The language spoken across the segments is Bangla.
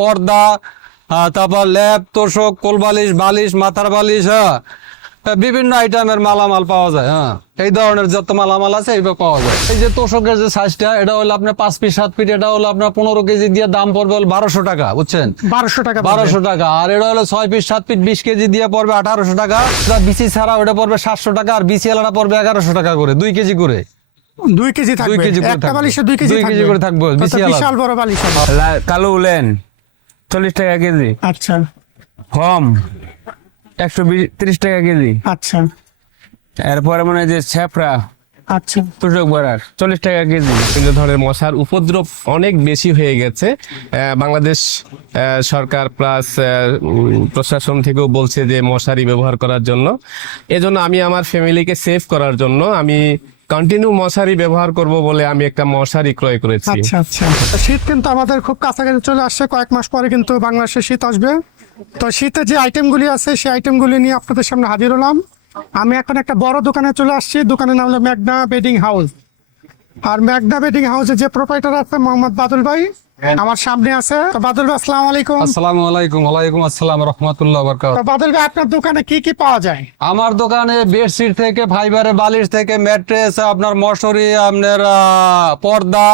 পর্দা তারপর ল্যাপ তোষক কোলবালিশ বালিশ মাথার বালিশ হ্যাঁ। বিভিন্ন আইটেমের মালামাল পাওয়া যায় হ্যাঁ। এই ধরনের যত মালামাল আছে এইভাবে পাওয়া যায়। এই যে তোষকের যে সাইজটা এটা হলো আপনার পাঁচ পিস সাত পিস এটা হলো আপনার পনেরো কেজি দিয়ে দাম পড়বে হলো বারোশো টাকা বুঝছেন? বারোশো টাকা বারোশো টাকা। আর এটা হলো ছয় পিস সাত পিস বিশ কেজি দিয়ে পড়বে আঠারোশো টাকা। এটা বিসি ছাড়া ওটা পড়বে সাতশো টাকা আর বিসি আলাদা পড়বে এগারোশো টাকা করে দুই কেজি করে। দুই কেজি থাকবে। একটা বালিশে দুই কেজি দুই কেজি করে থাকবে, আলাদা। বিশাল বড় বালিশ কালো উলেন। চল্লিশ টাকা কেজি। আচ্ছা। ফর্ম একশো তিরিশ টাকা কেজি। আচ্ছা। এরপরে মনে হয় যে ছ্যাপড়া আচ্ছা। তুষক চল্লিশ টাকা কেজি। বিভিন্ন ধরনের মশার উপদ্রব অনেক বেশি হয়ে গেছে। বাংলাদেশ সরকার প্লাস প্রশাসন থেকেও বলছে যে মশারি ব্যবহার করার জন্য। এজন্য আমি আমার ফ্যামিলিকে সেভ করার জন্য আমি কন্টিনিউ মশারি ব্যবহার করব বলে আমি একটা মশারি ক্রয় করেছি। আচ্ছা আচ্ছা। শীত কিন্তু আমাদের খুব কাছাকাছি চলে আসছে কয়েক মাস পরে কিন্তু বাংলাদেশে শীত আসবে। তো শীতে যে আইটেমগুলি আছে সেই আইটেমগুলি নিয়ে আপনাদের সামনে হাজির হলাম। আমি এখন একটা বড় দোকানে চলে আসছি দোকানের নাম হলো ম্যাগনা বেডিং হাউস। আর ম্যাগনা বেডিং হাউসে যে প্রোপাইটার আছে মোহাম্মদ বাদুল ভাই আমার সামনে আছে তো বাদল ভাই আসসালামু আলাইকুম। আসসালামু আলাইকুম ওয়ালাইকুম আসসালাম রহমতুল্লাহ বরকাত তো বাদল ভাই আপনার দোকানে কি কি পাওয়া যায়? আমার দোকানে বেডশিট থেকে ফাইবারে বালিশ থেকে ম্যাট্রেস আপনার মশারি আপনার পর্দা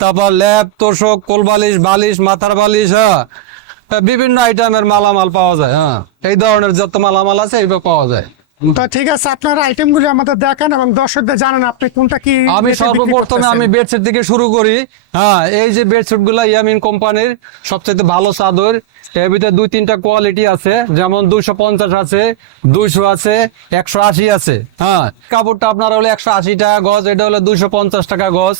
তারপর ল্যাপ তোষক কোলবালিশ বালিশ মাথার বালিশ হ্যাঁ। বিভিন্ন আইটেমের মালামাল পাওয়া যায় হ্যাঁ। এই ধরনের যত মালামাল আছে এইভাবে পাওয়া যায়। তো ঠিক আছে আপনার আইটেমগুলি আমাদের দেখান এবং দর্শকদের জানান আপনি কোনটা কি আমি সর্বপ্রথমে আমি বেডশিট থেকে শুরু করি। হ্যাঁ এই যে বেডশিটগুলা ইয়ামিন কোম্পানির সবচেয়ে ভালো চাদর এর ভিতরে দুই তিনটা কোয়ালিটি আছে যেমন দুইশো পঞ্চাশ আছে দুইশো আছে একশো আশি আছে। হ্যাঁ কাপড়টা আপনার হলো একশো আশি টাকা গজ এটা হলো দুইশো পঞ্চাশ টাকা গজ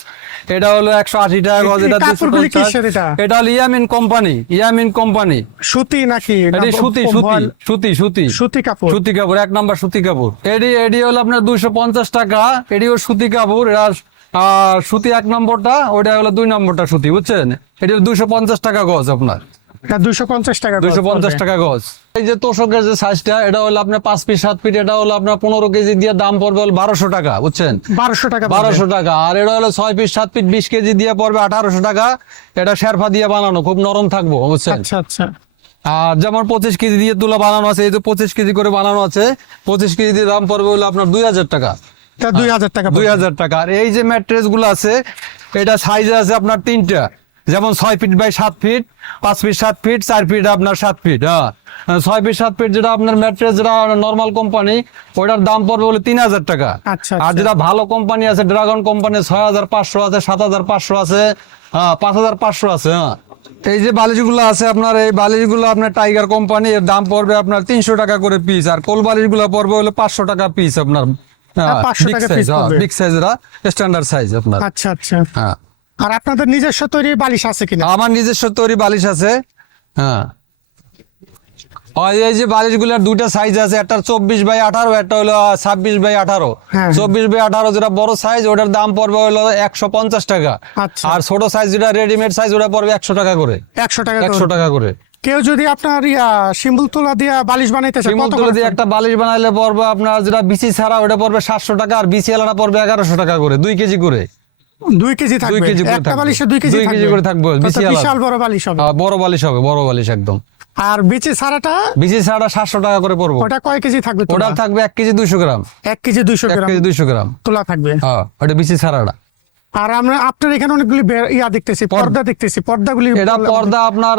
এটা হলো একশো আশি টাকা গজ এটা দুইশো পঞ্চাশ। এটা? এটা হলো ইয়ামিন কোম্পানি ইয়ামিন কোম্পানি। সুতি নাকি? সুতি সুতি সুতি সুতি। সুতি কাপড়? সুতি কাপড় এক নাম্বার সুতি কাপড়। এডি এডি হলো আপনার দুইশো পঞ্চাশ টাকা এডিও সুতি কাপড় আর সুতি এক নম্বরটা ওটা হলো দুই নম্বরটা সুতি বুঝছেন? এটি দুইশো পঞ্চাশ টাকা গজ আপনার। পঞ্চাশ টাকা দুইশো গজ পঞ্চাশ টাকা গজ। এই যে তোষকের যে সাইজটা এটা হলো আপনার পাঁচ পিস সাত এটা হলো আপনার পনেরো কেজি দিয়ে দাম পড়বে হলো বারোশো টাকা বুঝছেন? বারোশো টাকা বারোশো টাকা। আর এটা হলো ছয় পিস সাত বিশ কেজি দিয়ে পড়বে আঠারোশো টাকা। এটা শেরফা দিয়ে বানানো খুব নরম থাকব বুঝছেন? আচ্ছা আচ্ছা। আর যেমন পঁচিশ কেজি দিয়ে তুলা বানানো আছে এই তো পঁচিশ কেজি করে বানানো আছে পঁচিশ কেজি দিয়ে দাম পড়বে হলো আপনার দুই হাজার টাকা। দুই হাজার টাকা দুই হাজার টাকা। আর এই যে ম্যাট্রেসগুলো আছে এটা সাইজে আছে আপনার তিনটা। যেমন ছয় ফিট বাই সাত ফিট পাঁচ ফিট সাত ফিট চার ফিট আপনার সাত ফিট হ্যাঁ। ছয় ফিট সাত ফিট যেটা আপনার ম্যাট্রেস যেটা নর্মাল কোম্পানি ওটার দাম পড়বে হলো তিন হাজার টাকা। আচ্ছা, আর আচ্ছা। যেটা ভালো কোম্পানি আছে ড্রাগন কোম্পানি ছয় হাজার পাঁচশো আছে সাত হাজার পাঁচশো আছে হ্যাঁ পাঁচ হাজার পাঁচশো আছে হ্যাঁ। এই যে বালিশগুলো আছে আপনার এই বালিশগুলো আপনার টাইগার কোম্পানি এর দাম পড়বে আপনার তিনশো টাকা করে পিস আর কোল বালিশগুলো পড়বে হলো পাঁচশো টাকা পিস আপনার আর 500 টাকা piece পড়বে। বিগ সাইজরা স্ট্যান্ডার্ড সাইজ আপনার। আচ্ছা আচ্ছা। হ্যাঁ। আর আপনাদের নিজস্ব তৈরি বালিশ আছে কিনা? আমার নিজস্ব তৈরি বালিশ আছে হ্যাঁ। এই যে বালিশগুলোর দুইটা সাইজ আছে একটা চব্বিশ বাই আঠারো একটা হলো ছাব্বিশ বাই আঠারো। হ্যাঁ। চব্বিশ বাই আঠারো যেটা বড় সাইজ ওটার দাম পড়বে হলো একশো পঞ্চাশ টাকা। আচ্ছা। আর ছোট সাইজ যেটা রেডিমেড সাইজ ওটা পড়বে একশো টাকা করে। একশো টাকা একশো করে। টাকা করে। কেউ যদি আপনার শিম্বুল তোলা দিয়ে বালিশ বানাইতে চায় শিমুল কত দিয়ে একটা বালিশ বানাইলে পড়বে আপনার যেটা বিসি ছাড়া ওটা পড়বে সাতশো টাকা আর বিসি আলাদা পড়বে এগারোশো টাকা করে দুই কেজি করে। দুই কেজি থাকবে? একটা বালিশে দুই কেজি করে থাকবে, বিশাল বিশাল বড় বালিশ হবে। বড় বালিশ হবে বড় বালিশ একদম। আর বিচি ছাড়াটা? বিসি ছাড়া সাতশো টাকা করে পড়ব। ওটা কয় কেজি থাকবে ওটা থাকবে এক কেজি দুইশো গ্রাম। এক কেজি দুইশো এক গ্রাম। কেজি দুইশো গ্রাম। তোলা থাকবে? হ্যাঁ ওটা বিসি ছাড়াটা। আর আমরা আপনার এখানে অনেকগুলি ইয়া দেখতেছি পর্দা। দেখতেছি পর্দাগুলি এটা পর্দা আপনার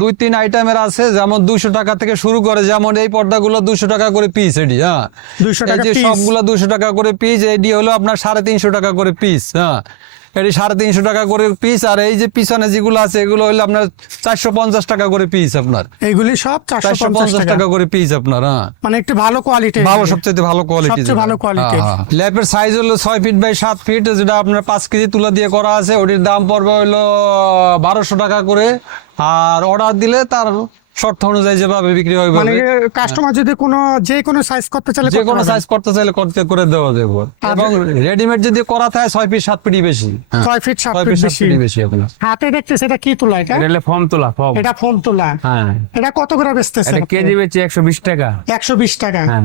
দুই তিন আইটেমের আছে যেমন দুইশো টাকা থেকে শুরু করে যেমন এই পর্দাগুলো দুশো টাকা করে পিস এডি হ্যাঁ। 200 এই টাকা। সবগুলো দুশো টাকা করে পিস এডি হলো আপনার সাড়ে তিনশো টাকা করে পিস হ্যাঁ। এটি সাড়ে তিনশো টাকা করে পিস আর এই যে পিছনে যেগুলো আছে এগুলো হলো আপনার চারশো পঞ্চাশ টাকা করে পিস আপনার। এইগুলি সব চারশো পঞ্চাশ টাকা। করে পিস আপনার হ্যাঁ। মানে একটু ভালো কোয়ালিটি ভালো সবচেয়ে ভালো কোয়ালিটি ভালো কোয়ালিটি ল্যাপের সাইজ হলো ছয় ফিট বাই সাত ফিট যেটা আপনার পাঁচ কেজি তুলা দিয়ে করা আছে। ওটির দাম পড়বে হলো বারোশো টাকা করে। আর অর্ডার দিলে তার শর্ত অনুযায়ী যেভাবে বিক্রি হয় মানে কাস্টমার যদি কোনো যে কোনো সাইজ করতে চাইলে যে কোনো সাইজ করতে চাইলে করতে করে দেওয়া যাবে। এবং রেডিমেড যদি করা থাকে ছয় পিস সাত পিটি বেশি। ছয় ফিট সাত ফিট বেশি। বেশি আপনার। হাতে দেখতে সেটা কি তোলা এটা? এটা ফর্ম তোলা ফর্ম এটা ফোম তোলা। হ্যাঁ। এটা কত করে বেচতেছে এটা কেজি বেচি একশো বিশ টাকা। একশো বিশ টাকা। হ্যাঁ।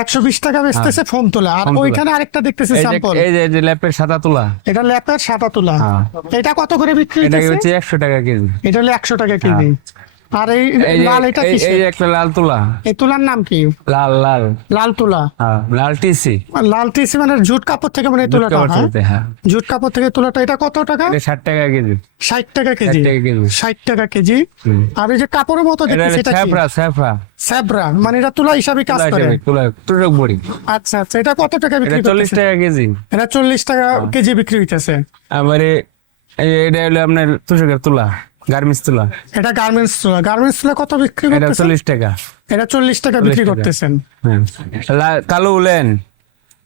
একশো বিশ টাকা বেচতেছে ফোম তোলা। আর ওইখানে আরেকটা দেখতেছে যে স্যাম্পল এই যে- এই যে ল্যাপের সাদা তোলা। এটা ল্যাপের সাদা তোলা। হ্যাঁ। এটা কত করে বিক্রি এটা হচ্ছে একশো টাকা কেজি। এটা হলো একশো টাকা কেজি। আর এই লাল এটা কিসের? এই একটা লাল তোলা। এই তুলার নাম কি? লাল লাল। লাল তুলা। হ্যাঁ লাল টিসি। লাল টিসি মানে জুট কাপড় থেকে মানে তুলাটা হ্যাঁ? জুট কাপড় থেকে তুলাটা এটা কত টাকা? এটা ষাট টাকা কেজি। ষাট টাকা কেজি। 60 টাকা কেজি। আর এই যে কাপড়ের মতো এটা কি? স্যাফরা। স্যাফরা স্যাবরা মানে এটা তুলা হিসাবে কাজ তুলা করে। তুলা তুলক বড়ি আচ্ছা আচ্ছা এটা কত টাকা বিক্রি চল্লিশ করতেছে? টাকা কেজি। এটা চল্লিশ টাকা কেজি বিক্রি হইতেছে। এই- এটা হলো আপনার তুষকের তুলা। গার্মেন্টস তুলা? এটা গার্মেন্টস তুলা। গার্মেন্টস তুলা কত বিক্রি এটা করতেছেন? চল্লিশ টাকা। এটা চল্লিশ টাকা বিক্রি করতেছেন। হ্যাঁ। কালো উলেন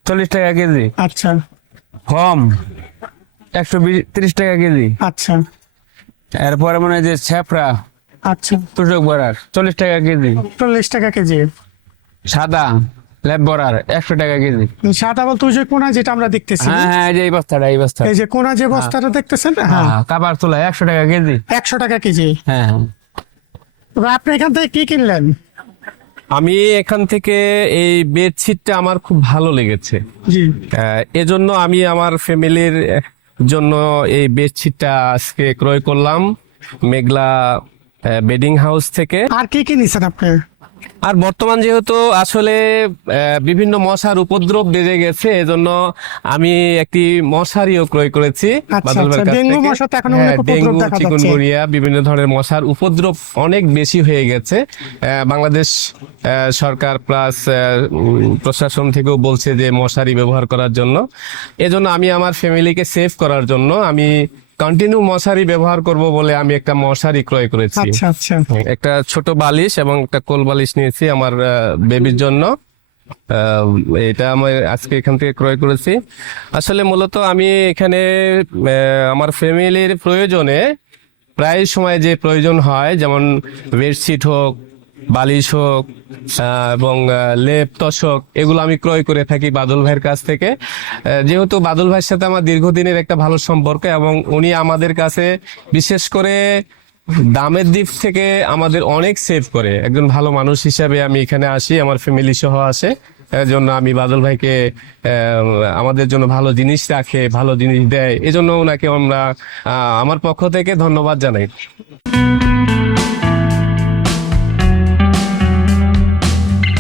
চল্লিশ টাকা কেজি। আচ্ছা। বিশ তিরিশ টাকা কেজি। আচ্ছা। এরপরে মনে হয় যে স্যাফরা আচ্ছা। তুষক বড়ার চল্লিশ টাকা কেজি। চল্লিশ টাকা কেজি। সাদা ল্যাব একশো টাকা কেজি। সাদা বলতে ওই যে কোনা যেটা আমরা দেখতেছি হ্যাঁ হ্যাঁ এই যে এই বস্তাটা এই বস্তা এই যে কোনা যে বস্তাটা দেখতেছেন হ্যাঁ হ্যাঁ কাবার তোলা একশো টাকা কেজি। একশো টাকা কেজি। হ্যাঁ হ্যাঁ। তবে আপনি এখান থেকে কি কিনলেন? আমি এখান থেকে এই বেডশিটটা আমার খুব ভালো লেগেছে। জি। আহ, এজন্য আমি আমার ফ্যামিলির জন্য এই বেডশিটটা আজকে ক্রয় করলাম মেঘলা বেডিং হাউস থেকে। আর কি কি নিছেন আপনি? আর বর্তমান যেহেতু আসলে বিভিন্ন মশার উপদ্রব বেড়ে গেছে এজন্য আমি একটি মশারিও ক্রয় করেছি আচ্ছা, আচ্ছা, ডেঙ্গু থেকে। মশা তো এখনও হ্যাঁ, অনেক উপদ্রব দেখা চিকুনগুনিয়া বিভিন্ন ধরনের মশার উপদ্রব অনেক বেশি হয়ে গেছে। আহ, বাংলাদেশ সরকার প্লাস প্রশাসন থেকেও বলছে যে মশারি ব্যবহার করার জন্য। এজন্য আমি আমার ফ্যামিলিকে সেভ করার জন্য আমি কন্টিনিউ মশারি ব্যবহার করব বলে আমি একটা মশারি ক্রয় করেছি। আচ্ছা আচ্ছা। একটা ছোট বালিশ এবং একটা কোল বালিশ নিয়েছি আমার বেবির জন্য। এটা আমি আজকে এখান থেকে ক্রয় করেছি। আসলে মূলত আমি এখানে আমার ফ্যামিলির প্রয়োজনে প্রায় সময় যে প্রয়োজন হয় যেমন বেডশিট হোক বালিশ হোক এবং লেপ তশক এগুলো আমি ক্রয় করে থাকি বাদল ভাইয়ের কাছ থেকে। যেহেতু বাদল ভাইয়ের সাথে আমার দীর্ঘদিনের একটা ভালো সম্পর্ক এবং উনি আমাদের কাছে বিশেষ করে দামের দিক থেকে আমাদের অনেক সেভ করে। একজন ভালো মানুষ হিসাবে আমি এখানে আসি, আমার ফ্যামিলি সহ আসে। জন্য আমি বাদল ভাইকে আমাদের জন্য ভালো জিনিস রাখে, ভালো জিনিস দেয়। এজন্য ওনাকে আমরা আমার পক্ষ থেকে ধন্যবাদ জানাই।